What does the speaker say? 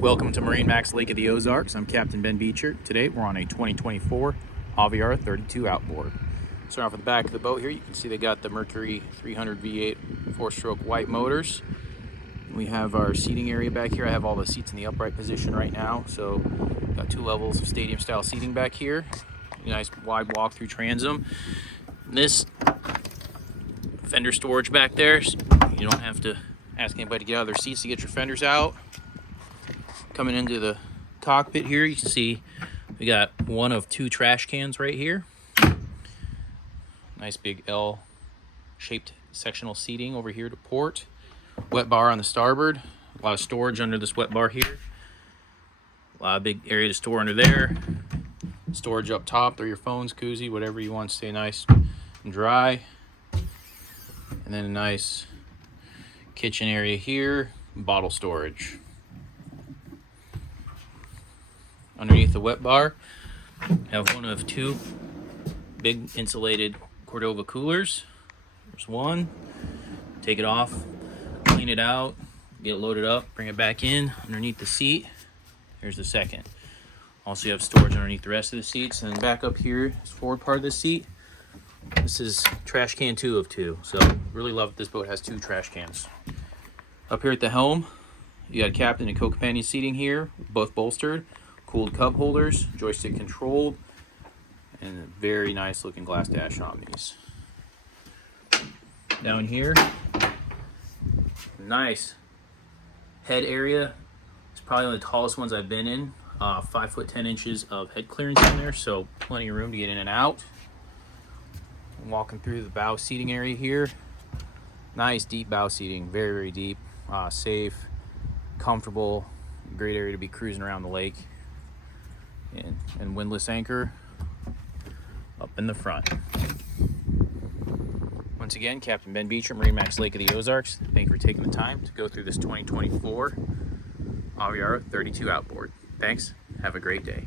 Welcome to MarineMax Lake of the Ozarks. I'm Captain Ben Beecher. Today we're on a 2024 Aviara AV32 Outboard. Starting off with the back of the boat here, you can see they got the Mercury 300 V8 4-stroke white motors. We have our seating area back here. I have all the seats in the upright position right now. So got 2 levels of stadium style seating back here. Nice wide walk-through transom. This fender storage back there, so you don't have to ask anybody to get out of their seats to get your fenders out. Coming into the cockpit here, you can see we got one of 2 trash cans right here. Nice big L-shaped sectional seating over here to port. Wet bar on the starboard. A lot of storage under this wet bar here. A lot of big area to store under there. Storage up top, throw your phones, koozie, whatever you want to stay nice and dry. And then a nice kitchen area here, bottle storage. Underneath the wet bar, I have one of 2 big insulated Cordova coolers. There's one. Take it off, clean it out, get it loaded up, bring it back in underneath the seat. Here's the second. Also, you have storage underneath the rest of the seats. And then back up here is forward part of the seat. This is trash can 2 of 2. So really love that this boat has 2 trash cans. Up here at the helm, you got captain and co-companion seating here, both bolstered. Cooled cup holders, joystick controlled, and a very nice looking glass dash on these. Down here, nice head area. It's probably one of the tallest ones I've been in. 5 foot 10 inches of head clearance in there, so plenty of room to get in and out. I'm walking through the bow seating area here. Nice deep bow seating, very, very deep, safe, comfortable, great area to be cruising around the lake. And windlass anchor up in the front. Once again, Captain Ben Beecher, MarineMax Lake of the Ozarks. Thank you for taking the time to go through this 2024 Aviara AV32 Outboard. Thanks. Have a great day.